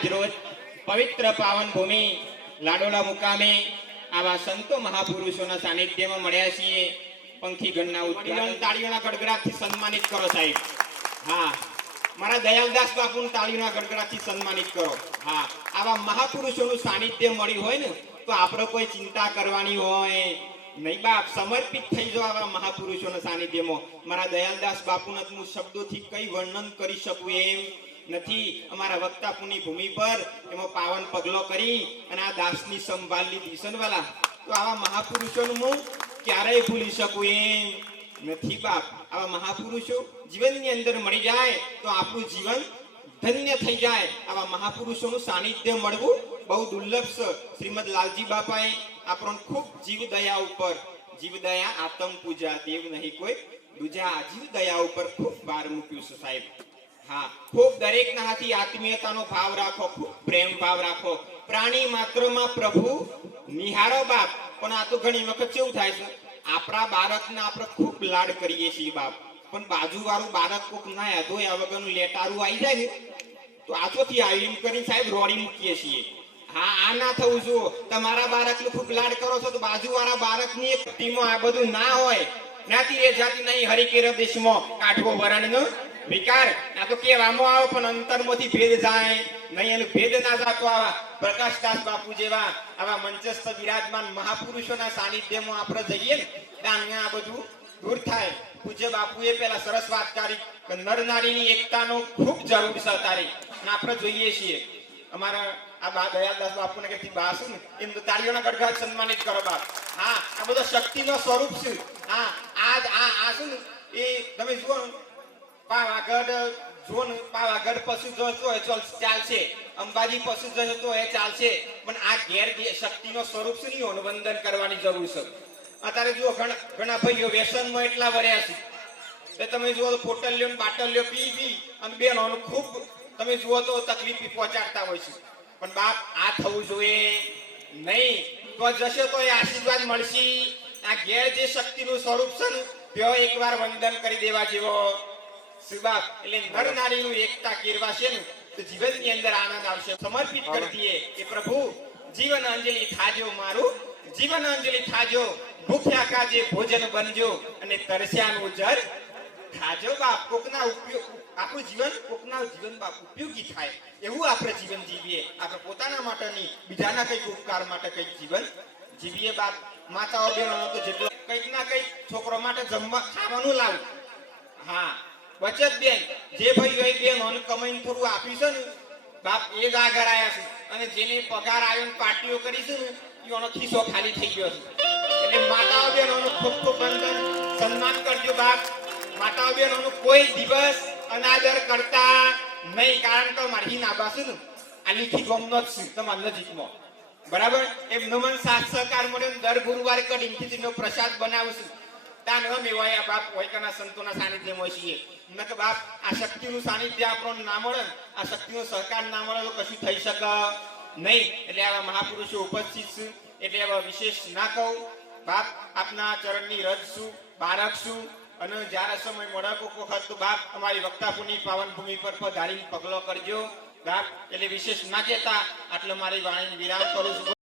આજ રોજ પવિત્ર પાવન ભૂમિ લાડોલા મુકામે આવા સંતો મહાપુરુષોના સાનિધ્યમાં મળ્યા છીએ. પંખીગણના ઉદ્ગાર તાળીઓના ગડગડાટથી સન્માનિત કરો સાહેબ. હા, મારા દયાલદાસ બાપુને તાળીઓના ગડગડાટથી સન્માનિત કરો. હા, આવા મહાપુરુષોનું સાનિધ્ય મળ્યું હોય ને તો આપણે કોઈ ચિંતા કરવાની હોય નહીં બાપ. સમર્પિત થઈ જાઓ આવા મહાપુરુષોના સાનિધ્યમાં. મારા દયાલદાસ બાપુને હું શબ્દોથી કઈ વર્ણન કરી શકું એમ નથી. અમારા વક્તાપુની ભૂમિ પર એમાં પાવન પગલો કરી અને આ દાસની સંભાળ લીધી સનવાલા. તો આવા મહાપુરુષોનું હું ક્યારેય ભૂલી શકું એમ નથી બાપ. આવા મહાપુરુષો જીવનની અંદર મળી જાય તો આપણું જીવન ધન્ય થઈ જાય. આવા મહાપુરુષોનું સાનિધ્ય મળવું બહુ દુર્લભ છે. શ્રીમદ લાલજી બાપાએ આપણને ખૂબ જીવદયા ઉપર, જીવદયા આતમ પૂજા દેવ નહીં કોઈ દૂજા, જીવદયા ઉપર ખૂબ ભાર મૂક્યું છે સાહેબ. હા, ખૂબ દરેકના હાથી આત્મીયતાનો ભાવ રાખો, ખૂબ પ્રેમ ભાવ રાખો. પ્રાણી માત્રમાં પ્રભુ નિહાળો બાપ. પણ આ તો ઘણી વખત કેવું થાય છે, આપણા બાળકને આપણે ખૂબ લાડ કરીએ છીએ બાપ, પણ બાજુવાળું બાળક કોક ના ધોયા વગરનું લેટારું આવી જાય ને તો આછોથી આવી એમ કરીને સાહેબ રોડી મૂકીએ છીએ. હા, આ ના થવું જો. તમારા બાળકનું ખૂબ લાડ કરો છો તો બાજુવાળા બાળકની એક ટીમો આ બધું ના હોય. જ્ઞાતિ રે જાતિ નહીં હરિકેર દેશમાં કાઢવો વરણનો વિકાર. આ તો કહેવામાં આવે પણ અંતરમાંથી ભેદ જાય નહીં. એનું ભેદ ના જાતો આવા પ્રકાશદાસ બાપુ જેવા આવા મંચસ્થ વિરાજમાન મહાપુરુષોના સાનિધ્યમાં આપણે જઈએ ને ત્યાં આ બધું દૂર થાય. પૂજ્ય બાપુએ પેલા સરસ વાત કરી કે નર નારીની એકતાનો ખૂબ જરૂર છે અત્યારે. આપણે જોઈએ છીએ અમારા આ બા દયાલદાસ બાપુને કે બા શું ને એમ તો તાળીઓના ગડગડાટ સન્માનિત કરો બાપ. હા, આ બધો શક્તિનો સ્વરૂપ છે. હા, આ શું એ તમે જુઓ પાવાગઢ જો ને પાવાગઢ પશુ જશો એ ચાલશે, અંબાજી પશુ જશો તો એ ચાલશે, પણ આ ઘેર શક્તિનો સ્વરૂપ છે ને એનું વંદન કરવાની જરૂર છે. અત્યારે જુઓ ઘણા ભાઈઓ વ્યસનમાં એટલા વર્યા છે. તમે જુઓ પોટલ્યો બાટલ્યો પી અને બેનોનું ખૂબ તમે જુઓ તો તકલીફ પહોંચાડતા હોય છે. પણ બાપ આ થવું જોઈએ નહીં. તો જશે તો એ આશીર્વાદ મળશે. આ ઘેર જે શક્તિનું સ્વરૂપ છે ને તેઓ એકવાર વંદન કરી દેવા જેવો બાપ. એટલે નર નારીનું એકતા કેળવાશે ને તો જીવનની અંદર આનંદ આવશે. સમર્પિત કરી દઈએ કે પ્રભુ જીવન અંજલિ થાજો, મારું જીવન અંજલિ થાજો. ભૂખ્યા કાજે ભોજન બનજો અને તરસ્યાનું જર થાજો બાપ. કોકના ઉપયોગ આપણું જીવન કોકના જીવન બાપ ઉપયોગી થાય એવું આપણે જીવન જીવીએ. આપણે પોતાના માટે નહીં, બીજાના કંઈક ઉપકાર માટે કંઈક જીવન જીવીએ બાપ. માતાઓ બહેનો તો જેટલો કંઈક ના કંઈક છોકરો માટે જમવા ખાવાનું લાવું. હા, બચત બેન જે ભાઈ હોય બેન કમાઈને થોડું આપ્યું છે ને બાપ એ જ આગળ આવ્યા છે. અને જેને પગાર આવ્યો ને પાર્ટીઓ કરી છે ને એનો ખિસ્સો ખાલી થઈ ગયો છે. એટલે માતાઓ બહેનોનું ખૂબ ખૂબ વંદન સન્માન કરજો બાપ. માતાઓ બહેનોનું કોઈ દિવસ અનાદર કરતા નહીં. કારણ કે મારી નાબા છે ને આ લીખી ગમનો જ છે તમારા નજીકમાં બરાબર. એમ નમન સાથ સહકાર મળ્યો દર ગુરુવારે કડીમથી પ્રસાદ બનાવશું. ત્યાં ન મેવાય બાપ વૈકના સંતોના સાનિધ્યમાં છીએ ન કે બાપ આ શક્તિનું સાનિધ્ય આપણને ના મળે, આ શક્તિનો સહકાર ના મળે તો કશું થઈ શકે નહીં. એટલે આવા મહાપુરુષો ઉપસ્થિત છે એટલે આવા વિશેષ ના કહું બાપ. આપના ચરણની રજ છું, બાળક છું. અને જ્યારે સમય મળે કોક વખત તો બાપ અમારી વક્તાપુની પાવન ભૂમિ પર પધારીને પગલો કરજો બાપ. એટલે વિશેષ ના કહેતા આટલે મારી વાણીને વિરામ કરું છું.